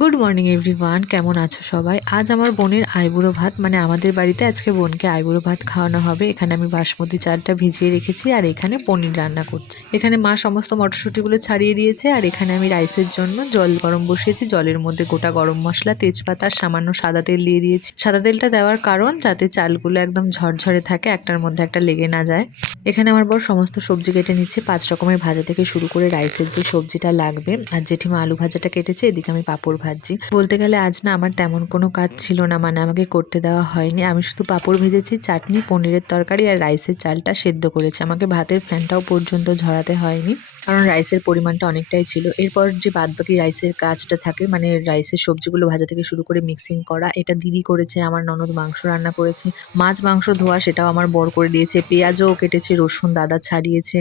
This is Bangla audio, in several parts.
গুড মর্নিং এভরিওয়ান, কেমন আছো সবাই? আজ আমার বোনের আইবুড়ো ভাত, মানে আমাদের বাড়িতে আজকে বোনকে আইবুড়ো ভাত খাওয়ানো হবে। এখানে আমি বাসমতি চালটা ভিজিয়ে রেখেছি আর এখানে পনির রান্না করছি। এখানে মা সমস্ত মটরশুঁটিগুলো ছাড়িয়ে দিয়েছে আর এখানে আমি রাইসের জন্য জল গরম বসিয়েছি। জলের মধ্যে গোটা গরম মশলা, তেজপাতা আর সামান্য সাদা তেল দিয়ে দিয়েছি। সাদা তেলটা দেওয়ার কারণ যাতে চালগুলো একদম ঝরঝরে থাকে, একটার মধ্যে একটা লেগে না যায়। এখানে আমার বর সমস্ত সবজি কেটে নিচ্ছে, 5 রকমের ভাজা থেকে শুরু করে রাইসের যে সবজিটা লাগবে। আর জেঠিমা আলু ভাজাটা কেটেছে, এদিকে আমি পাঁপড় ভাজছি। বলতে গেলে আজ না আমার তেমন কোনো কাজ ছিল না, মানে আমাকে করতে দেওয়া হয়নি। আমি শুধু পাঁপড় ভেজেছি, চাটনি, পনিরের তরকারি আর রাইসের চালটা সেদ্ধ করেছি। আমাকে ভাতের ফ্যানটাও পর্যন্ত ঝরাতে হয়নি, কারণ রাইসের পরিমাণটা অনেকটাই ছিল। এরপর যে বাদবাকি রাইসের কাজটা থাকে, মানে রাইসের সবজিগুলো ভাজা থেকে শুরু করে মিক্সিং করা, এটা দিদি করেছে। আমার ননদ মাংস রান্না করেছে, মাছ মাংস ধোয়া সেটাও আমার বর করে দিয়েছে। পেঁয়াজও কেটেছে, রসুন দাদা ছাড়িয়েছে।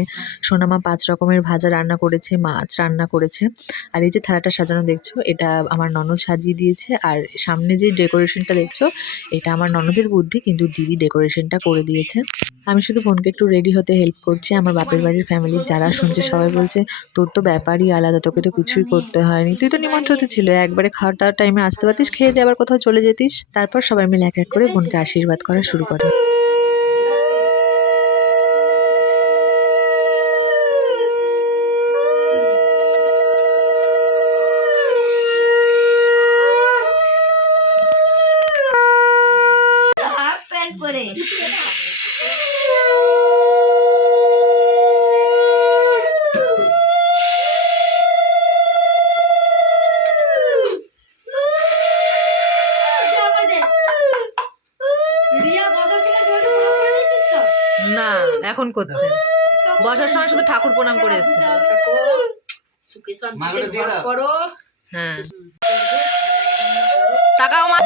সোনামা 5 রকমের ভাজা রান্না করেছে, মাছ রান্না করেছে। আর এই যে থালাটা সাজানো দেখছো, এটা আমার ননদ সাজিয়ে দিয়েছে। আর সামনে যে ডেকোরেশনটা দেখছো, এটা আমার ননদের বুদ্ধি, কিন্তু দিদি ডেকোরেশনটা করে দিয়েছে। আমি শুধু বোনকে একটু রেডি হতে হেল্প করছি। আমার বাপের বাড়ির ফ্যামিলির যারা শুনছে সবাই বলছে, তোর তো ব্যাপারই আলাদা, তোকে তো কিছুই করতে হয়নি, তুই তো নিমন্ত্রিত ছিল, একবারে খাওয়ার দাওয়ার টাইমে আসতে পারতিস, খেয়ে দিয়ে আবার কোথাও চলে যেতিস। তারপর সবাই মিলে এক এক করে বোনকে আশীর্বাদ করা শুরু করে। না, এখন করছে, বসার সময় শুধু ঠাকুর প্রণাম করে এসছে। হ্যাঁ, তাকাও মা।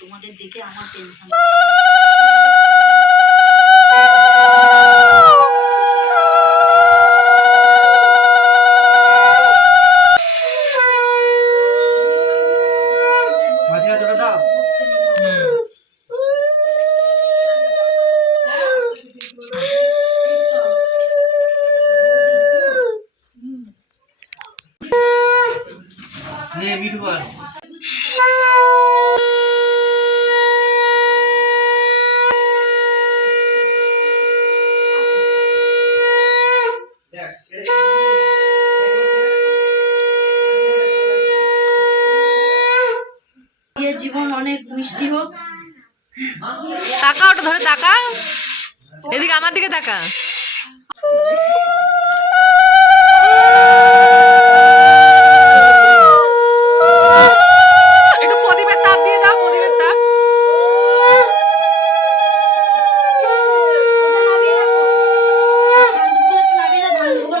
তোমাদের দেখে আমার টেনশন। জীবন অনেক মিষ্টি হোক। টাকা ওটা ধরে, টাকা এদিকে আমার দিকে টাকা। একটু প্রদীপের তাপ দিয়ে দাও, প্রদীপের তাপ।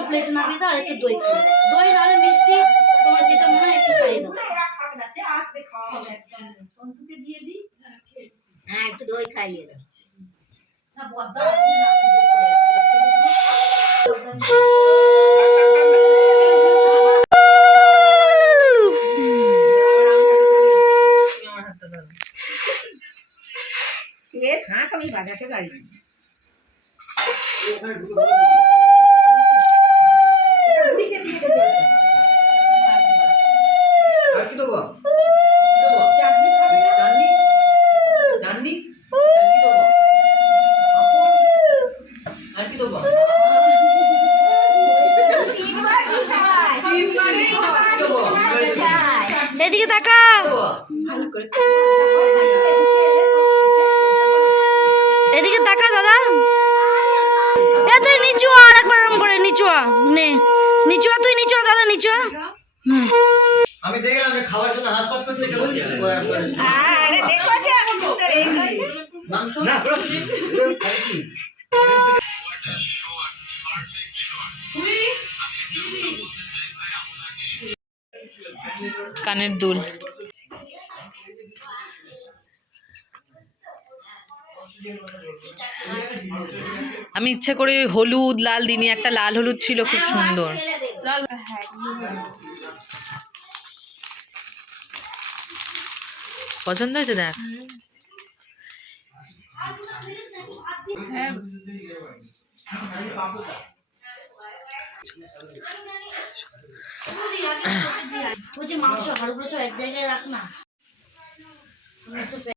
প্লেট নামিয়ে দাও, একটু দই খাই, দই নাহলে মিষ্টি, তোমার যেটা মনে হয় একটু খাইয়ে দাও। হ্যাঁ, একটু দই খাইয়ে দাও। আমি বাজাতে পারি। এদিকে তাকা, এদিকে তাকা দাদা। তুই নিচু আর একবার এরকম করে নিচু নে, নিচু তুই নিচু দাদা, নিচু। আমি দেখলাম যে খাওয়ার জন্য হাসপাস করতে কেমন আরে দেখোছে আমি সুন্দর এই মাংস না পুরো কি কানের দুল। আমি ইচ্ছে করে হলুদ লাল দিনে, একটা লাল হলুদ ছিল খুব সুন্দর। পছন্দ হয়েছে দেখ। বলছি মাংস হাড়গুলো সব এক জায়গায় রাখ না।